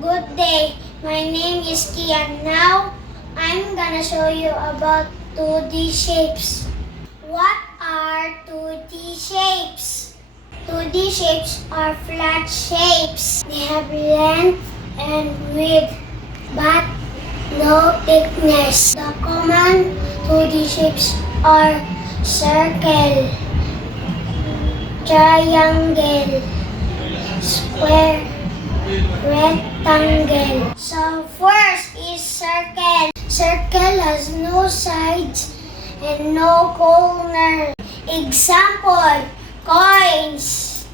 Good day, my name is Kian. Now, I'm gonna show you about 2D shapes. What are 2D shapes? 2D shapes are flat shapes. They have length and width, but no thickness. The common 2D shapes are circle, triangle, square, rectangle. So first is circle. Circle has no sides and no corner. Example, coins.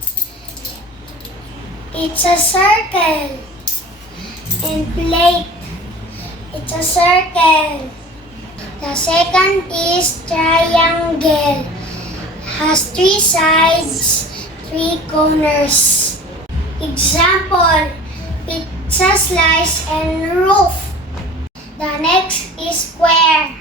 It's a circle. And plate. It's a circle. The second is triangle. Has 3 sides, 3 corners. Example, pizza slice and roof. The next is square.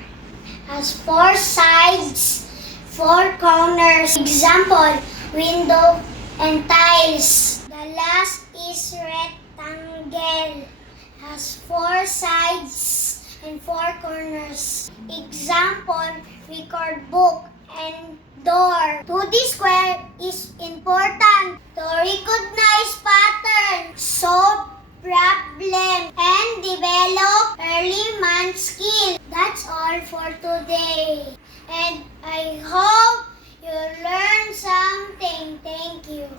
Has 4 sides, 4 corners. Example, window and tiles. The last is rectangle. Has 4 sides and 4 corners. Example, record book and door. 2D square is important to recognize patterns, solve problem, and develop early math skill. That's all for today. And I hope you learned something. Thank you.